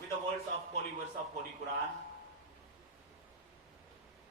with the words of Holy Quran.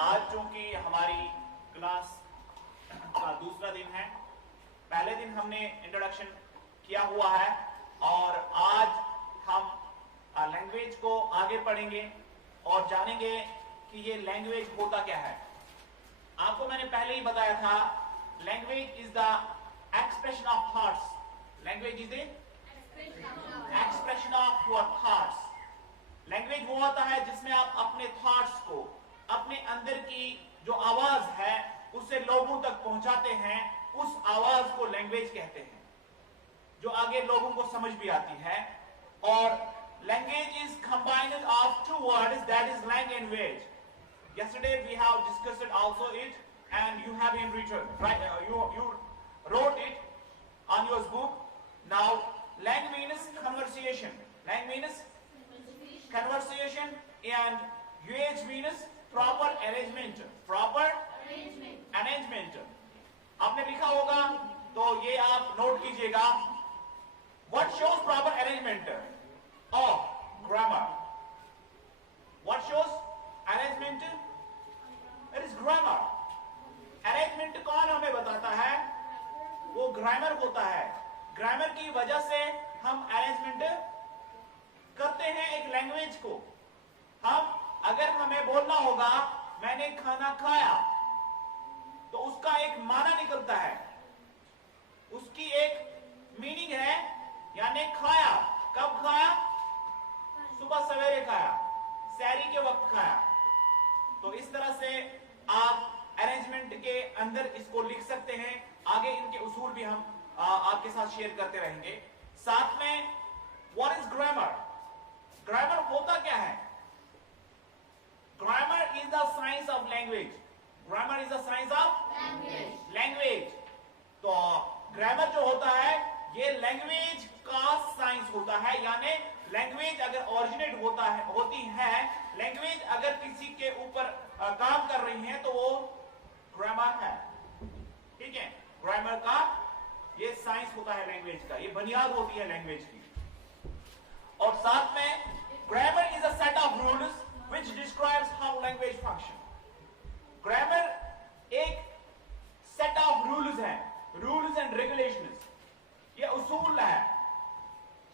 आज चूंकि हमारी क्लास का दूसरा दिन है, पहले दिन हमने इंट्रोडक्शन किया हुआ है और आज हम लैंग्वेज को आगे पढ़ेंगे और जानेंगे कि ये लैंग्वेज होता क्या है. आपको मैंने पहले ही बताया था, language is the expression of thoughts. Language is the expression of your thoughts. Language वो होता है जिसमें आप अपने थॉट्स को, अपने अंदर की जो आवाज है उसे लोगों तक पहुंचाते हैं. उस आवाज को लैंग्वेज कहते हैं जो आगे लोगों को समझ भी आती है. और language is combined of two words, that is language and wage. Yesterday we have discussed it also it and you have in written, right? You wrote it on your book. Now language means conversation. Language means conversation and wage means proper arrangement. Proper arrangement. आपने लिखा होगा तो ये आप note कीजिएगा. What shows proper arrangement of grammar? What shows arrangement? It is grammar. Arrangement कौन हमें बताता है? वो ग्रामर होता है. ग्रामर की वजह से हम अरेंजमेंट करते हैं एक लैंग्वेज को. हम अगर हमें बोलना होगा मैंने खाना खाया तो उसका एक माना निकलता है, उसकी एक मीनिंग है. यानी खाया, कब खाया? सुबह सवेरे खाया, सहरी के वक्त खाया. तो इस तरह से आप अरेंजमेंट के अंदर इसको लिख सकते हैं. आगे इनके उसूल भी हम आपके साथ शेयर करते रहेंगे. साथ में व्हाट इज ग्रामर? ग्रामर होता क्या है? Grammar is the science of language. Grammar is the science of language. तो ग्रामर जो होता है ये लैंग्वेज का साइंस होता है. यानी लैंग्वेज अगर ओरिजिनेट होती है, लैंग्वेज अगर किसी के ऊपर काम कर रही है तो वो ग्रामर है. ठीक है, ग्रामर का ये साइंस होता है लैंग्वेज का, ये बुनियाद होती है लैंग्वेज की. और साथ में grammar is a set of rules which describes how language function. Grammar एक सेट ऑफ रूल्स है, रूल्स एंड रेगुलेशंस. ये उसूल है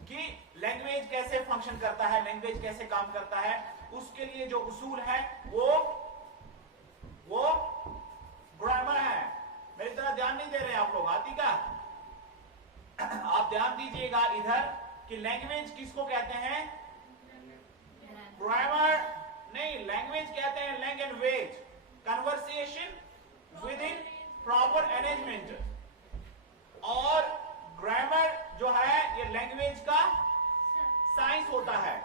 कि लैंग्वेज कैसे फंक्शन करता है, लैंग्वेज कैसे काम करता है. उसके लिए जो उसूल है वो ग्रामर है. मेरी तरह ध्यान नहीं दे रहे आप लोग, आती का? आप ध्यान दीजिएगा इधर कि लैंग्वेज किसको कहते हैं? ग्रामर नहीं, लैंग्वेज कहते हैं language. Conversation with in proper arrangement. और ग्रामर जो है ये लैंग्वेज का साइंस होता है.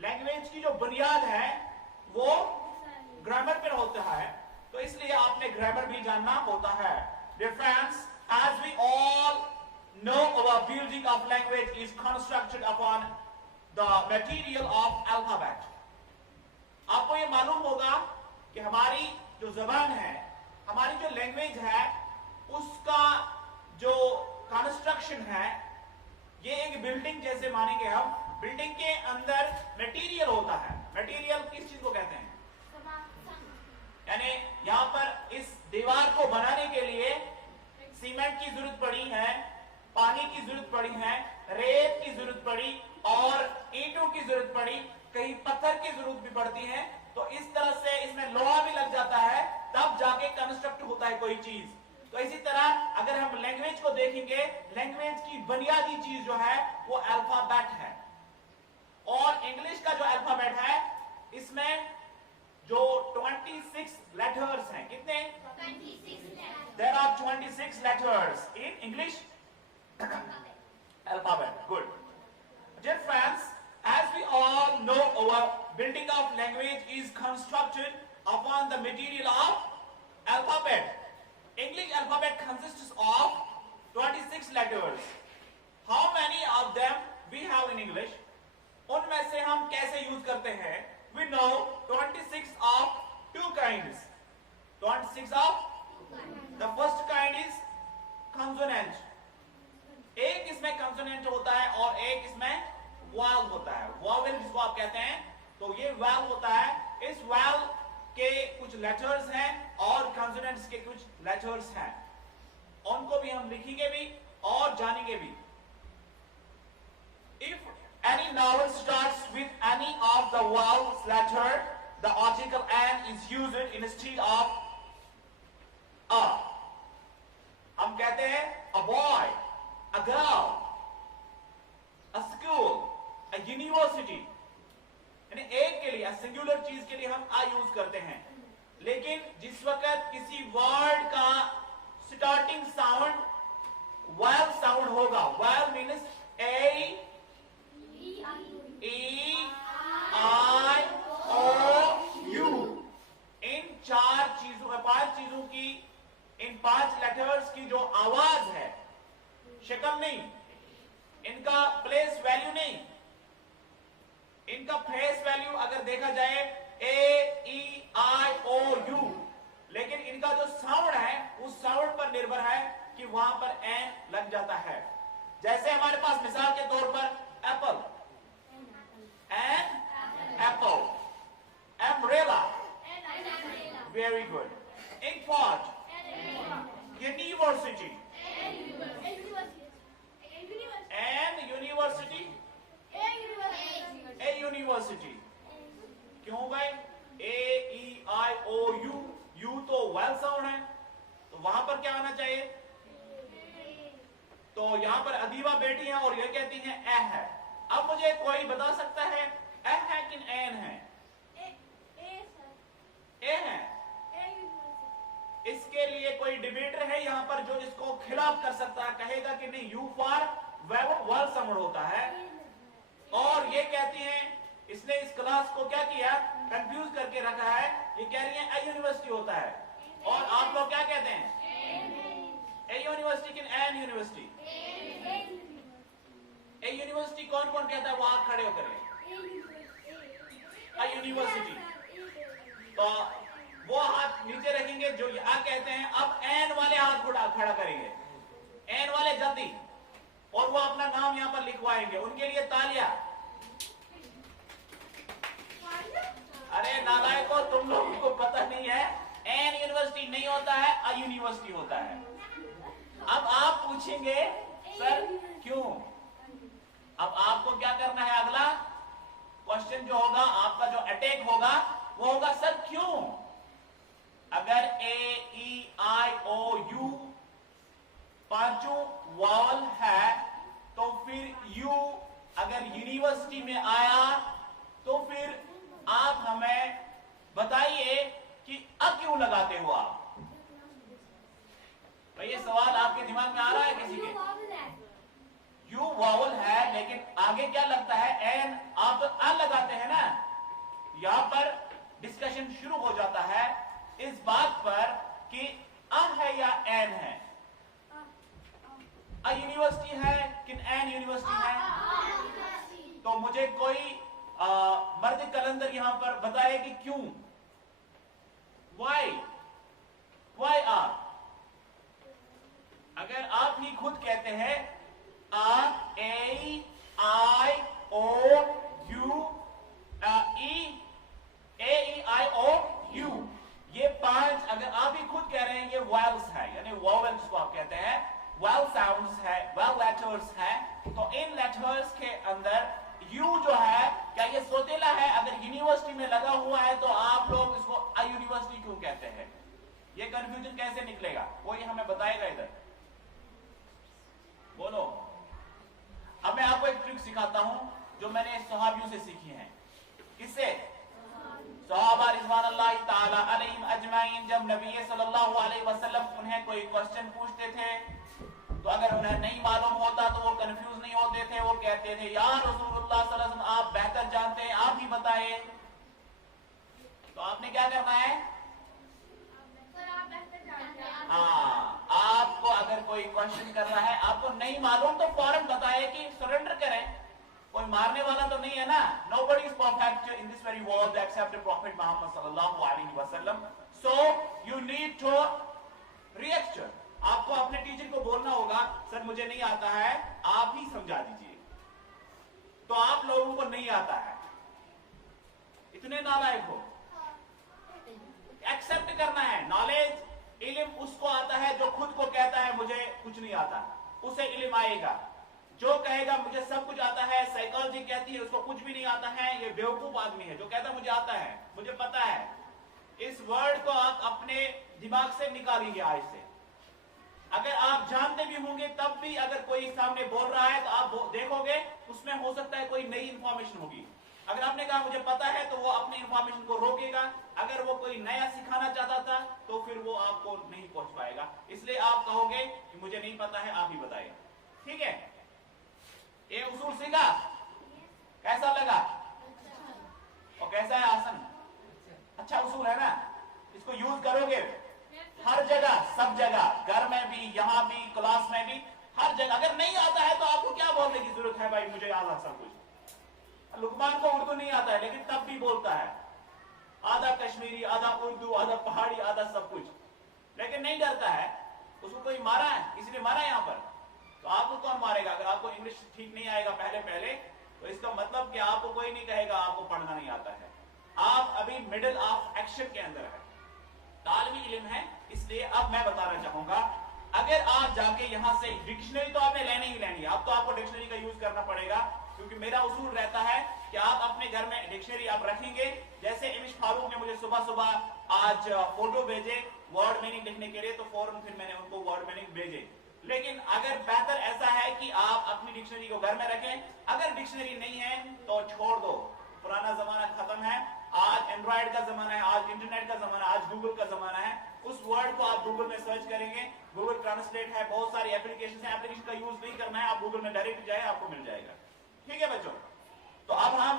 लैंग्वेज की जो बुनियाद है वो ग्रामर पर होता है. तो इसलिए आपने ग्रामर भी जानना होता है. Dear friends, as we all know, our building of language is constructed upon the material of alphabet. आपको ये मालूम होगा कि हमारी जो जबान है, हमारी जो लैंग्वेज है, उसका जो कंस्ट्रक्शन है ये एक बिल्डिंग जैसे मानेंगे हम. बिल्डिंग के अंदर मटेरियल होता है. मटेरियल किस चीज को कहते हैं? यानी यहां पर इस दीवार को बनाने के लिए सीमेंट की जरूरत पड़ी है, पानी की जरूरत पड़ी है, रेत की जरूरत पड़ी और ईंटों की जरूरत पड़ी, कहीं पत्थर की जरूरत भी पड़ती है. तो इस तरह से इसमें लोहा भी लग जाता है, तब जाके कंस्ट्रक्ट होता है कोई चीज. तो इसी तरह अगर हम लैंग्वेज को देखेंगे, लैंग्वेज की बुनियादी चीज जो है वो अल्फाबेट है. और इंग्लिश का जो अल्फाबेट है इसमें जो 26 लेटर्स हैं, कितने? 26. There are 26 letters in English alphabet. Good. Dear friends, as we all know, our building of language is constructed upon the material of alphabet. 26 letters. How many of them we have in English? उनमें से हम कैसे use करते हैं? We know 26 of two kinds. 26 of the first kind is consonant. एक इसमें consonant होता है और एक इसमें vowel होता है. Vowel जिसको आप कहते हैं, तो ये vowel होता है. इस vowel के कुछ letters हैं और consonants के कुछ letters हैं. उनको भी हम लिखेंगे भी और जानेंगे भी. If any noun starts with any of the vowels letter, the article an is used instead of a. हम कहते हैं a boy, a girl, a school, a university. यानी एक के लिए, सिंगुलर चीज के लिए हम आ यूज करते हैं. लेकिन जिस वक्त किसी वर्ड का स्टार्टिंग साउंड वॉवल साउंड होगा, vowel means A, E, I, O, U, इन चार चीजों, पांच चीजों की, इन पांच लेटर्स की जो आवाज है, शक्ल नहीं, इनका प्लेस वैल्यू नहीं, इनका फेस वैल्यू अगर देखा जाए ए, ई, आई, ओ, यू, लेकिन इनका जो साउंड है उस साउंड पर निर्भर है कि वहां पर एन लग जाता है. जैसे हमारे पास मिसाल के तौर पर apple, an apple, umbrella, very good, इंक university, an university, a university. क्यों भाई? A, E, I, O, U, U तो वेल साउंड है, तो वहां पर क्या आना चाहिए? तो यहां पर अदीबा बैठी है और ये कहती है ए है. अब मुझे कोई बता सकता है ए है कि एन है? ए है. इसके लिए कोई डिबेटर है यहां पर जो इसको खिलाफ कर सकता है, कहेगा कि नहीं, यू फॉर वेल साउंड होता है. और ये कहती हैं, इसने इस क्लास को क्या किया, कंफ्यूज करके रखा है. ये कह रही है ए यूनिवर्सिटी होता है, और आप लोग क्या कहते हैं? ए यूनिवर्सिटी कि एन यूनिवर्सिटी? ए यूनिवर्सिटी कौन कौन कहता है? वो हाथ खड़े होकर ए यूनिवर्सिटी. तो वो हाथ नीचे रखेंगे जो आ कहते हैं. अब एन वाले हाथ खड़ा करेंगे, एन वाले जल्दी, और वो अपना नाम यहां पर लिखवाएंगे. उनके लिए तालियां. अरे नालायको, तुम लोगों को पता नहीं है, एन यूनिवर्सिटी नहीं होता है, अ यूनिवर्सिटी होता है. अब आप पूछेंगे सर क्यों? अब आपको क्या करना है? अगला क्वेश्चन जो होगा, आपका जो अटैक होगा वो होगा सर क्यों? अगर ए, ई, आई, ओ, यू पांचों वॉवल है, तो फिर यू अगर यूनिवर्सिटी में आया तो फिर आप हमें बताइए कि अब क्यों लगाते हो आप? भाई ये सवाल आपके दिमाग में आ रहा है किसी के? यू वॉवल है, लेकिन आगे क्या लगता है? एन. आप तो अ लगाते हैं ना. यहां पर डिस्कशन शुरू हो जाता है इस बात पर कि अ है या एन है. अ यूनिवर्सिटी है कि एन यूनिवर्सिटी है? तो मुझे कोई मर्द कलंदर यहां पर बताए कि क्यों? Why are? अगर आप ही खुद कहते हैं आ, ए, आई, O, you, E, I, O, you, ये पांच अगर आप ही खुद कह रहे हैं ये वॉवल्स है, यानी वॉवल्स को आप कहते हैं, वॉवल साउंड्स है, वॉवल लेटर्स है. तो इन लेटर्स के अंदर यू जो है, क्या ये सोतेला है? अगर यूनिवर्सिटी में लगा हुआ है तो आप लोग इसको अ यूनिवर्सिटी क्यों कहते हैं? ये कंफ्यूजन कैसे निकलेगा? कोई हमें बताएगा इधर? बोलो. अब मैं आपको एक ट्रिक सिखाता हूं जो मैंने सहाबियों से सीखी है. किससे? सहाबा रिज़वानुल्लाह ताला अलैहिम अजमाइन. जब नबी सल्लल्लाहु अलैहि वसल्लम उन्हें कोई क्वेश्चन पूछते थे तो अगर उन्हें नहीं मालूम होता तो वो कंफ्यूज नहीं होते थे. वो कहते थे या रसूलुल्लाह सल्लल्लाहु अलैहि वसल्लम, आप बेहतर जानते हैं, आप ही बताएं. तो आपने क्या करना है? हाँ, आपको अगर कोई क्वेश्चन कर रहा है, आपको नहीं मालूम तो फौरन बताए कि सरेंडर करें, कोई मारने वाला तो नहीं है ना। Nobody is perfect in this very world except the Prophet Muhammad sallallahu alaihi wasallam. So you need to react. आपको अपने टीचर को बोलना होगा, सर मुझे नहीं आता है, आप ही समझा दीजिए। तो आप लोगों को नहीं आता है, इतने नालायक हो, एक्सेप्ट करना है। नॉलेज इल्म उसको आता है जो खुद को कहता है मुझे कुछ नहीं आता, उसे इल्म आएगा। जो कहेगा मुझे सब कुछ आता है, साइकोलॉजी कहती है उसको कुछ भी नहीं आता है, ये बेवकूफ आदमी है। जो कहता है मुझे आता है, मुझे पता है, इस वर्ड को आप अपने दिमाग से निकालिए आज से। अगर आप जानते भी होंगे तब भी अगर कोई सामने बोल रहा है तो आप देखोगे उसमें हो सकता है कोई नई इंफॉर्मेशन होगी। अगर आपने कहा मुझे पता है तो वो अपनी इंफॉर्मेशन को रोकेगा। अगर वो कोई नया सिखाना चाहता था तो फिर वो आपको नहीं पहुंच पाएगा। इसलिए आप कहोगे कि मुझे नहीं पता है, आप ही बताइए। ठीक है, ये उसूल सीखा, कैसा लगा और कैसा है आसन? अच्छा उसूल है ना, इसको यूज करोगे हर जगह, सब जगह, घर में भी, यहां भी, क्लास में भी, हर जगह। अगर नहीं आता है तो आपको क्या बोलने की जरूरत है, भाई मुझे आता सब कुछ। लुकमान को उर्दू नहीं आता है लेकिन तब भी बोलता है, आधा कश्मीरी, आधा उर्दू, आधा पहाड़ी, आधा सब कुछ, लेकिन नहीं डरता है। उसको कोई मारा है, किसी ने मारा है यहाँ पर, तो आपको कौन मारेगा? अगर आपको इंग्लिश ठीक नहीं आएगा पहले तो इसका मतलब कि आपको कोई नहीं कहेगा आपको पढ़ना नहीं आता है। आप अभी मिडिल ऑफ एक्शन के अंदर है, तालिबी इल्म है। इसलिए अब मैं बताना चाहूंगा, अगर आप जाके यहां से डिक्शनरी तो आपने लेनी ही लेनी है, अब तो आपको डिक्शनरी का यूज करना पड़ेगा, क्योंकि मेरा उसूल रहता है कि आप अपने घर में डिक्शनरी आप रखेंगे। जैसे इमिश फारूक ने मुझे सुबह सुबह आज फोटो भेजे वर्ड मीनिंग लिखने के लिए, तो फौरन फिर मैंने उनको वर्ड मीनिंग भेजे। लेकिन अगर बेहतर ऐसा है कि आप अपनी डिक्शनरी को घर में रखें। अगर डिक्शनरी नहीं है तो छोड़ दो, पुराना जमाना खत्म है, आज एंड्रॉइड का जमाना है, आज इंटरनेट का जमाना, आज गूगल का जमाना है। उस वर्ड को आप गूगल में सर्च करेंगे, गूगल ट्रांसलेट है, बहुत सारी एप्लीकेशन है, एप्लीकेशन का यूज नहीं करना है, आप गूगल में डायरेक्ट जाए, आपको मिल जाएगा। ठीक है बच्चों, तो अब हम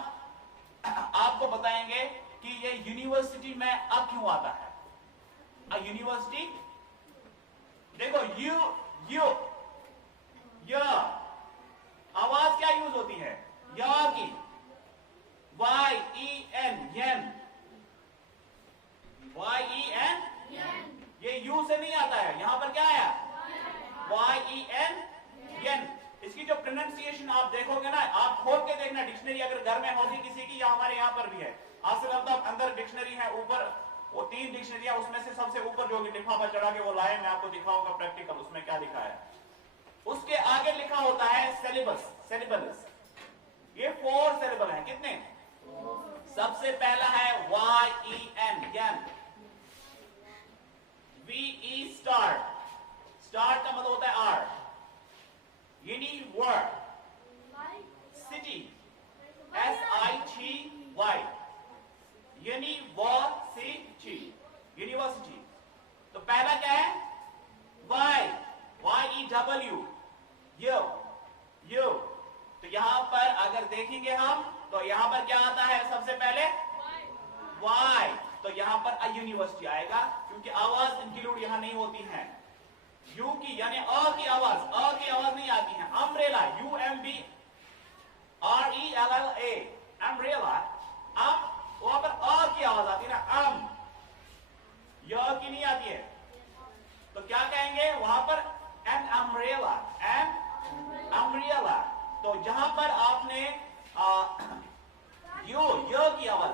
आपको बताएंगे कि ये यूनिवर्सिटी में अब क्यों आता है। यूनिवर्सिटी देखो, य आवाज क्या यूज होती है, या की, YEN, YEN, ये यू से नहीं आता है, यहां पर क्या आया, YEN। इसकी जो प्रोनाउंसिएशन आप देखोगे ना, आप खोल के देखना डिक्शनरी अगर घर में होगी किसी की, या हमारे यहाँ पर भी है। आसिफ अल्ताफ अंदर डिक्शनरी है, ऊपर वो 3 डिक्शनरियां, उसमें से सबसे ऊपर जो लिफाफा चढ़ा के वो लाए, मैं आपको दिखाऊंगा प्रैक्टिकल, उसमें क्या लिखा है। उसके आगे लिखा होता है सिलेबस। ये 4 सिलेबल है, कितने? सबसे पहला है YEN, VE स्टार्ट का मतलब होता है आर, यूनिवर्सिटी, SITY, यूनिवर्सिटी। तो पहला क्या है, YEW, यू। तो यहां पर अगर देखेंगे हम तो यहां पर क्या आता है, सबसे पहले Y, तो यहां पर यूनिवर्सिटी आएगा, क्योंकि आवाज इंक्लूड यहां नहीं होती है। यू की यानी की आवाज नहीं आती है। अम्ब्रेला, UMBRELLA, अम्ब्रेला, वहां पर की आवाज आती है ना, की नहीं आती है, तो क्या कहेंगे वहां पर, एन अम्ब्रेला। तो जहां पर आपने यो की आवाज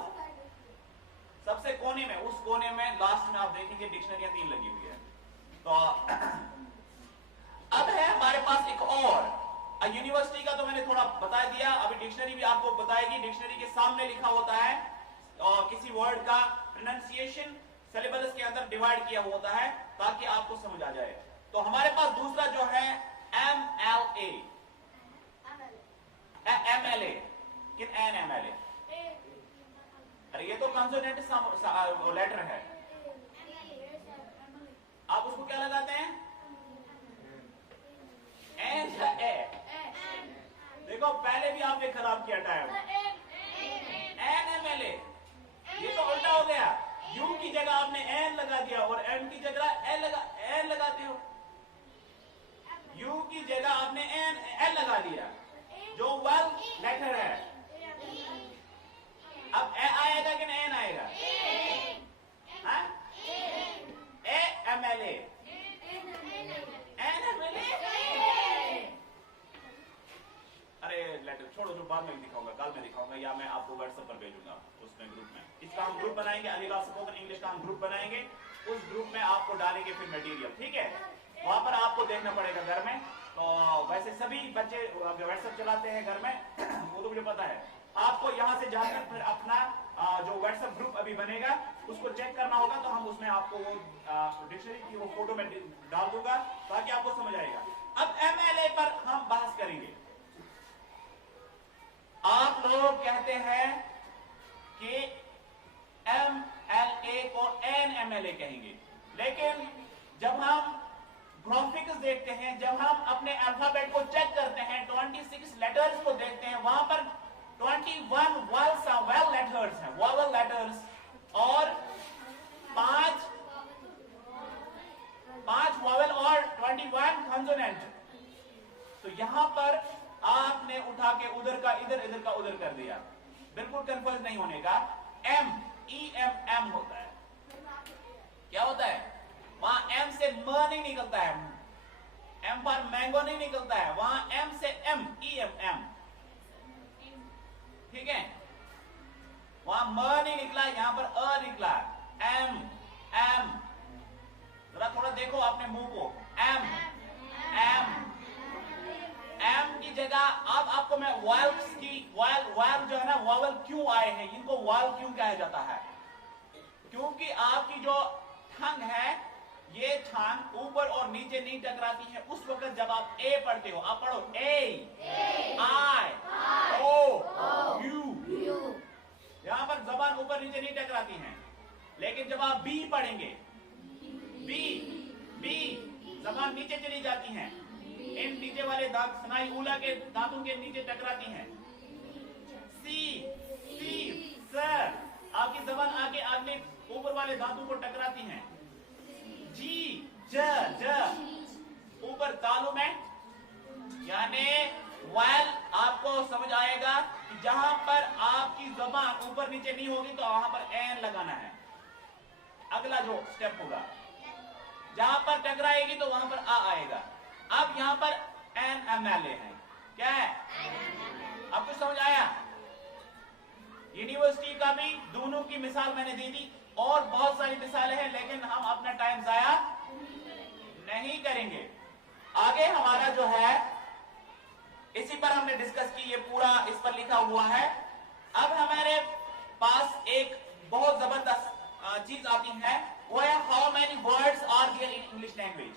सबसे कोने में, उस कोने में लास्ट में आप देखेंगे डिक्शनरियां 3 लगी हुई है। तो अब है हमारे पास एक और यूनिवर्सिटी का, तो मैंने थोड़ा बता दिया, अभी डिक्शनरी भी आपको बताएगी। डिक्शनरी के सामने लिखा होता है किसी वर्ड का प्रोनाउंसिएशन सिलेबस के अंदर डिवाइड किया होता है, ताकि आपको समझ आ जाए। तो हमारे पास दूसरा जो है MLA, किन NMLA, अरे ये तो कंसोनेंट लेटर है, आप उसको क्या लगाते हैं, देखो पहले भी आपने खराब किया टाइम, NMLA, ये तो उल्टा हो गया, यू की जगह आपने एन लगा दिया और एम की जगह एन लगाते हो। यू की जगह आपने एन एल लगा दिया, जो वेल लेटर है। अब ए आएगा कि एन आएगा? हाँ? A m l a, n m l a. अरे लेटर छोड़ो, जो बाद में दिखाऊंगा, कल में दिखाऊंगा, या मैं आपको व्हाट्सएप पर भेजूंगा उसमें ग्रुप में। इसका हम ग्रुप बनाएंगे, अलीगढ़ स्पोकन इंग्लिश का हम ग्रुप बनाएंगे, उस ग्रुप में आपको डालेंगे फिर मटेरियल, ठीक है? वहां पर आपको देखना पड़ेगा घर में। तो वैसे सभी बच्चे व्हाट्सएप चलाते हैं घर में वो तो मुझे पता है। आपको यहाँ से जाकर फिर अपना जो व्हाट्सएप ग्रुप अभी बनेगा उसको चेक करना होगा, तो हम उसमें आपको वो डिक्शनरी की वो फोटो में डाल दूंगा ताकि आपको समझ आएगा। अब एमएलए पर हम बहस करेंगे। आप लोग कहते हैं कि एमएलए को एनएमएलए कहेंगे, लेकिन जब हम ग्राफिक्स देखते हैं, जब हम अपने अल्फाबेट को चेक करते हैं, 26 लेटर्स को देखते हैं, वहां पर 21 वेल लेटर्स हैं, वॉवल लेटर्स, और 5 वॉवल और 21 कॉन्सोनेंट। तो यहां पर आपने उठा के उधर का इधर, इधर का उधर कर दिया। बिल्कुल कंफ्यूज नहीं होने का। एम ई एम एम होता है। क्या होता है? वहां एम से म नहीं निकलता है, एम पर मैंगो नहीं निकलता है, वहां एम से एम ई एम एम, ठीक है? वहां म नहीं निकला, यहां पर अ निकला, एम एम। जरा थोड़ा देखो अपने मुंह को, एम एम एम की जगह। अब आपको मैं वॉवल्स की वॉवल जो है ना, वॉवल क्यों आए हैं, इनको वॉवल क्यों कहा जाता है? क्योंकि आपकी जो ठंग है, ये ठंग ऊपर और नीचे नहीं टकराती है उस वक्त जब आप ए पढ़ते हो। आप पढ़ो ए आई ओ यू, यहां पर जबान ऊपर नीचे नहीं टकराती है। लेकिन जब आप बी पढ़ेंगे, बी बी जबान नीचे चली जाती है, इन नीचे वाले दांत स्नायु उला के दांतों के नीचे टकराती हैं। सी सी सर, आपकी जबान आगे अगले ऊपर वाले दांतों को टकराती हैं। जी ज ऊपर तालू में, यानी वेल। आपको समझ आएगा कि जहां पर आपकी जबान ऊपर नीचे नहीं होगी तो वहां पर एन लगाना है। अगला जो स्टेप होगा, जहां पर टकराएगी तो वहां पर आ आएगा। अब यहां पर एन एम एल ए है, क्या है? अब कुछ समझ आया? यूनिवर्सिटी का भी दोनों की मिसाल मैंने दे दी, और बहुत सारी मिसालें हैं, लेकिन हम अपना टाइम जाया नहीं करेंगे। आगे हमारा जो है, इसी पर हमने डिस्कस की, ये पूरा इस पर लिखा हुआ है। अब हमारे पास एक बहुत जबरदस्त चीज आती है, वो है how many words are there in English language.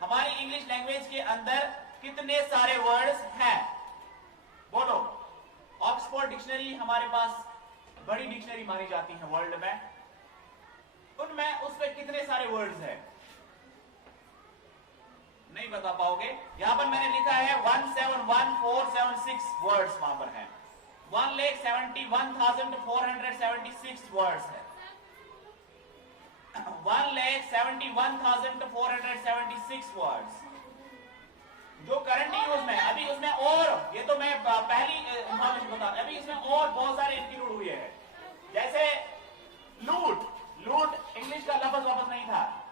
हमारी इंग्लिश लैंग्वेज के अंदर कितने सारे वर्ड्स हैं? बोलो। ऑक्सफोर्ड डिक्शनरी हमारे पास बड़ी डिक्शनरी मानी जाती है वर्ल्ड में, उनमें उस पे कितने सारे वर्ड्स हैं? नहीं बता पाओगे। यहां पर मैंने लिखा है 171476 वर्ड्स वहां पर है। 1,71,476 वर्ड्स है। 1,71,476 वर्ड्स जो करंट यूज में अभी, उसमें और, ये तो मैं पहली इंफॉर्मेशन बता, अभी इसमें और बहुत सारे इंक्लूड हुए हैं। जैसे लूट, लूट इंग्लिश का लफ्ज वापस नहीं था,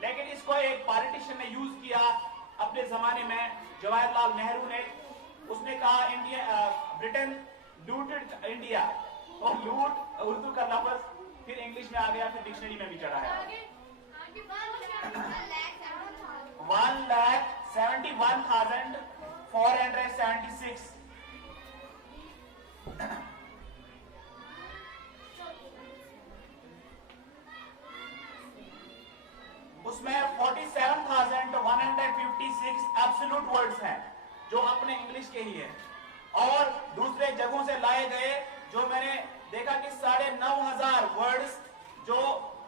लेकिन इसको एक पॉलिटिशियन ने यूज किया अपने जमाने में, जवाहरलाल नेहरू ने। उसने कहा इंडिया, ब्रिटेन लूटेड इंडिया, और लूट उर्दू का लफ्ज फिर इंग्लिश में आ गया, फिर डिक्शनरी में भी चढ़ा है। 1,71,476 उसमें 47,156 एब्सोल्यूट वर्ड्स हैं जो अपने इंग्लिश के ही हैं, और दूसरे जगहों से लाए गए जो मैंने देखा कि 9,500 वर्ड्स जो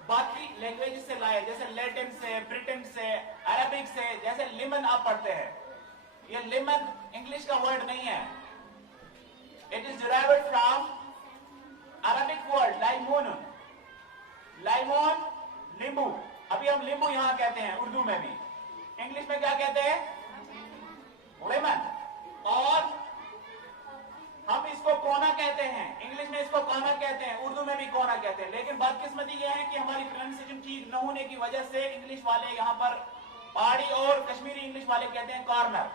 बाकी लैंग्वेज से लाए, जैसे लैटिन से, ब्रिटेन से, अरबिक से। जैसे लिमन आप पढ़ते हैं, ये लिमन इंग्लिश का वर्ड नहीं है, it is derived from Arabic word लाइमोन, लाइमोन नींबू। अभी हम नींबू यहां कहते हैं उर्दू में भी, इंग्लिश में क्या कहते हैं? लेमन। और हम इसको कोना कहते हैं, इंग्लिश में इसको कोना कहते हैं, उर्दू में भी कोना कहते हैं। लेकिन बदकिस्मती यह है कि हमारी प्रोनाउंसिएशन ठीक न होने की वजह से इंग्लिश वाले यहाँ पर पहाड़ी और कश्मीरी इंग्लिश वाले कहते हैं कॉर्नर,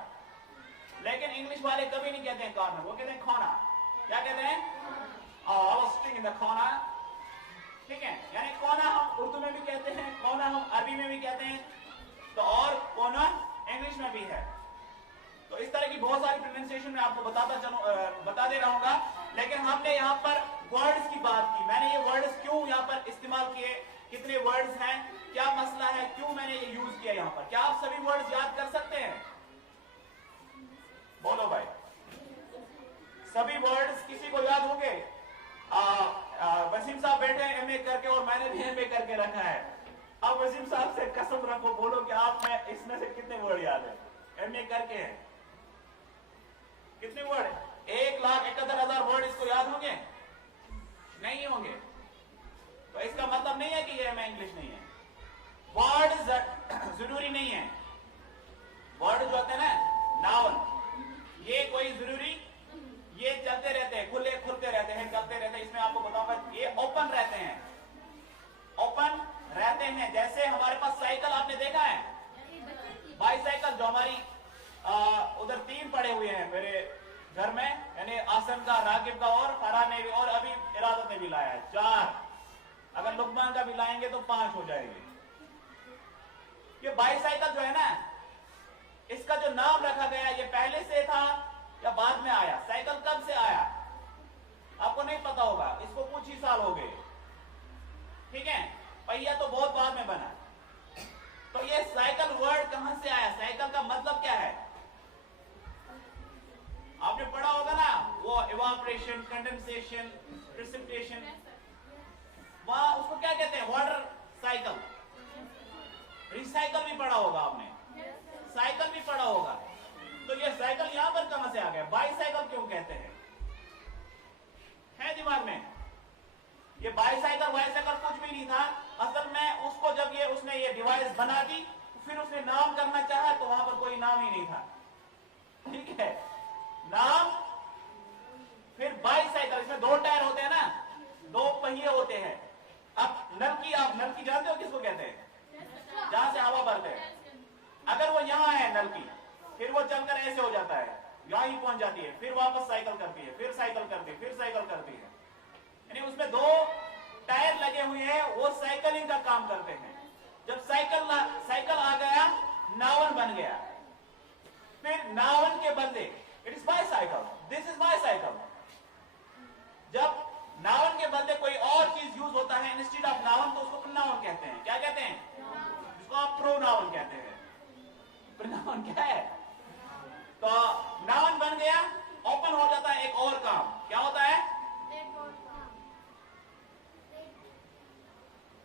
लेकिन इंग्लिश वाले कभी नहीं कहते हैं कॉर्नर, वो कहते हैं खोना। क्या कहते हैं? इन द खोना। ठीक है, यानी कोना हम उर्दू में भी कहते हैं, कोना हम अरबी में भी कहते हैं, तो और कोना इंग्लिश में भी है। तो इस तरह की बहुत सारी प्रोनाउंसिएशन में आपको बता दे रहा हूंगा। लेकिन हमने यहाँ पर वर्ड्स की बात की, मैंने ये वर्ड्स क्यों यहाँ पर इस्तेमाल किए, कितने वर्ड्स हैं, क्या मसला है, क्यों मैंने ये यूज किया यहाँ पर। क्या आप सभी वर्ड्स याद कर सकते हैं? बोलो भाई, सभी वर्ड्स किसी को याद होंगे? वसीम साहब बैठे हैं एमए करके और मैंने भी एमए करके रखा है। अब वसीम साहब से कसम रखो, बोलो कि आप में इसमें से कितने वर्ड याद है? एमए करके है, कितने वर्ड? 1,71,000 वर्ड इसको याद होंगे? नहीं होंगे। तो इसका मतलब नहीं है कि ये एमए इंग्लिश नहीं है। वर्ड जरूरी नहीं है, वर्ड जो होते हैं ना नाउन, ये कोई जरूरी, ये चलते रहते हैं, खुलते रहते हैं, चलते रहते हैं। इसमें आपको बताऊंगा ये ओपन रहते हैं, ओपन रहते हैं। जैसे हमारे पास साइकिल आपने देखा है, बाईसाइकिल जो हमारी उधर 3 पड़े हुए हैं मेरे घर में, यानी आसन का, रागिब का और फरहान ने भी, और अभी इरादत ने भी लाया है 4। अगर लुकमान का भी लाएंगे तो 5 हो जाएंगे। ये बाईसाइकिल जो है ना, इसका जो नाम रखा गया, ये पहले से था या बाद में आया? साइकिल कब से आया आपको नहीं पता होगा, इसको कुछ ही साल हो गए। ठीक है, पहिया तो बहुत बाद में बना। तो ये साइकिल वर्ड कहां से आया? साइकिल का मतलब क्या है? आपने पढ़ा होगा ना, वो इवापोरेशन, कंडेंसेशन, प्रेसिपिटेशन, वहां उसको क्या कहते हैं? Water cycle. रिसाइकल भी पढ़ा होगा आपने, साइकिल भी पढ़ा होगा। तो ये साइकिल यहां पर कहां से आ गया? बाईसाइकिल क्यों कहते हैं? है दिमाग में? ये बाईसाइकिल वाईसाइकिल कुछ भी नहीं था असल में। उसको जब उसने ये डिवाइस बना दी, फिर उसने नाम करना चाहा तो वहां पर कोई नाम ही नहीं था। ठीक है, नाम फिर बाईसाइकिल, इसमें 2 टायर होते हैं ना, 2 पहिए होते हैं। अब नलकी, आप नलकी जानते हो किसको कहते हैं? जहां से हवा भरते हैं। अगर वो यहां है नलकी, फिर वो चलकर ऐसे हो जाता है, यहां ही पहुंच जाती है, फिर वापस साइकिल करती है, फिर साइकिल करती है, फिर साइकिल करती है। यानी उसमें 2 टायर लगे हुए हैं, वो साइकिलिंग का काम करते हैं। जब साइकिल आ गया, नावन बन गया। फिर नावन के बदले it is bicycle, this is bicycle. जब नावन के बदले कोई और चीज यूज होता है इंस्टेड ऑफ नावन, तो उसको प्रोनाउन कहते हैं। क्या कहते हैं? जिसको आप प्रोनाउन कहते हैं। प्रोनाउन क्या है? तो नाउन बन गया, ओपन हो जाता है एक और काम। क्या होता है?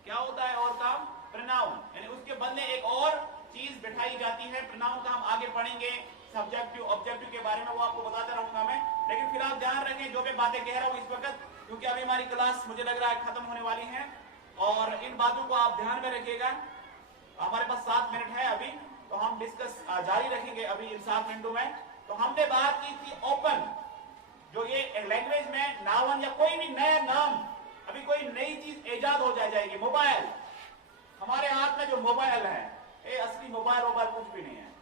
क्या होता है और काम? प्रोनाउन, यानी उसके बदले एक और चीज बिठाई जाती है। प्रोनाउन का हम आगे पढ़ेंगे, सब्जेक्टिव ऑब्जेक्टिव के बारे में, वो आपको बताता रहूंगा मैं। लेकिन फिर आप ध्यान रखें, जो मैं बातें कह रहा हूं इस वक्त, क्योंकि अभी हमारी क्लास मुझे लग रहा है खत्म होने वाली है, और इन बातों को आप ध्यान में रखिएगा। हमारे पास 7 मिनट है अभी, तो हम डिस्कस जारी रखेंगे अभी इन 7 मिनटों में। तो हमने बात की थी ओपन, जो ये लैंग्वेज में नावन या कोई भी नया नाम, अभी कोई नई चीज इजाद हो जाएगी। मोबाइल, हमारे हाथ में जो मोबाइल है, ये असली मोबाइल कुछ भी नहीं है।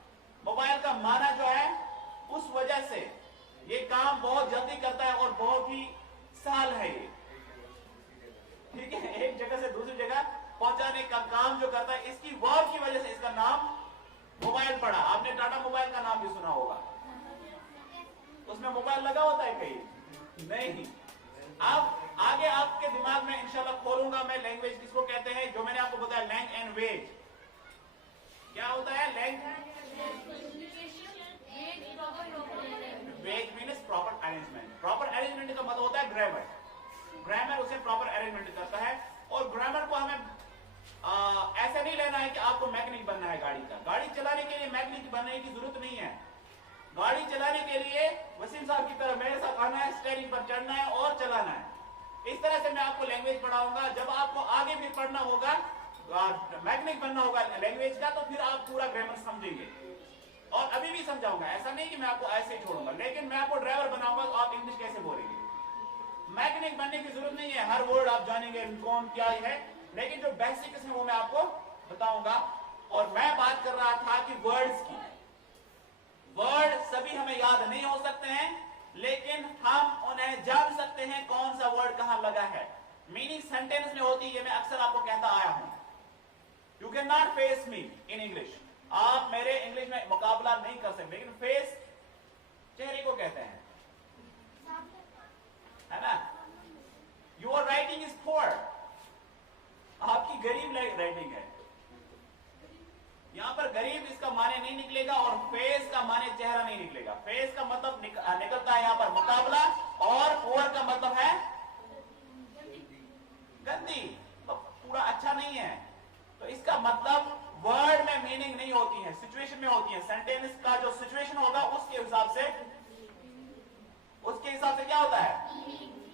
मोबाइल का माना जो है, उस वजह से ये काम बहुत जल्दी करता है और बहुत ही सरल है ये। ठीक है, एक जगह से दूसरी जगह पहुंचाने का काम जो करता है, इसकी वर्ब की वजह से इसका नाम मोबाइल पड़ा। आपने टाटा मोबाइल का नाम भी सुना होगा, उसमें मोबाइल लगा होता है कहीं? नहीं। अब आगे आपके दिमाग में इंशाल्लाह खोलूंगा मैं, लैंग्वेज किसको कहते हैं, जो मैंने आपको बताया लैंग एंड वेज। क्या होता है lang? Wage means proper arrangement. Proper arrangement का मतलब होता है ग्रामर। ग्रामर उसे प्रॉपर अरेंजमेंट करता है। और ग्रामर को हमें ऐसे नहीं लेना है कि आपको मैकेनिक बनना है गाड़ी का। गाड़ी चलाने के लिए मैकेनिक बनने की जरूरत नहीं है। गाड़ी चलाने के लिए वसीम साहब की तरह मेरे साथ आना है, स्टीयरिंग पर चढ़ना है और चलाना है। इस तरह से मैं आपको लैंग्वेज पढ़ाऊंगा। जब आपको आगे भी पढ़ना होगा, मैकेनिक बनना होगा लैंग्वेज का, तो फिर आप पूरा ग्रामर समझेंगे। और अभी भी समझाऊंगा, ऐसा नहीं कि मैं आपको ऐसे ही छोड़ूंगा, लेकिन मैं आपको ड्राइवर बनाऊंगा तो आप इंग्लिश कैसे बोलेंगे। मैकेनिक बनने की जरूरत नहीं है, हर वर्ड आप जानेंगे कौन क्या है, लेकिन जो बेसिक्स है वो मैं आपको बताऊंगा। और मैं बात कर रहा था कि वर्ड्स की, वर्ड सभी हमें याद नहीं हो सकते हैं, लेकिन हम उन्हें जान सकते हैं कौन सा वर्ड कहां लगा है। मीनिंग सेंटेंस में होती है, मैं अक्सर आपको कहता आया हूं। You can not face me in English, आप मेरे इंग्लिश में मुकाबला नहीं कर सकते, लेकिन फेस चेहरे को कहते हैं, है ना। योर राइटिंग इज पुअर, आपकी गरीब राइटिंग है। यहां पर गरीब इसका माने नहीं निकलेगा, और फेस का माने चेहरा नहीं निकलेगा। फेस का मतलब निकलता है यहां पर मुकाबला, और पुअर का मतलब है गंदी, तो पूरा अच्छा नहीं है। तो इसका मतलब वर्ड में मीनिंग नहीं होती है, सिचुएशन में होती है। सेंटेंस का जो सिचुएशन होगा उसके हिसाब से क्या होता है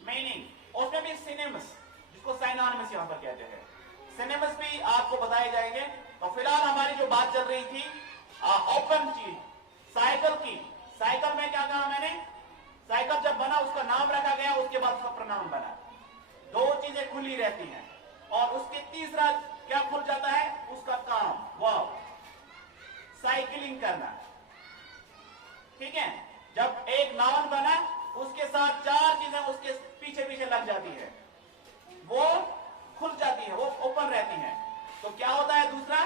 मीनिंग। उसमें भी सिनेमस, जिसको साइनोनिमस यहां पर कहते हैं, सिनेमस भी आपको बताए जाएंगे। तो फिलहाल हमारी जो बात चल रही थी ओपन चीज, साइकिल की। साइकिल में क्या कहा मैंने, साइकिल जब बना उसका नाम रखा गया, उसके बाद उसका प्रनाउन बना। दो चीजें खुली रहती हैं, और उसके तीसरा क्या खुल जाता है, उसका काम, वर्ब, साइकिलिंग करना। ठीक है, जब एक नाउन बना उसके साथ चार चीजें उसके पीछे पीछे लग जाती है, वो खुल जाती है, वो ओपन रहती है। तो क्या होता है दूसरा,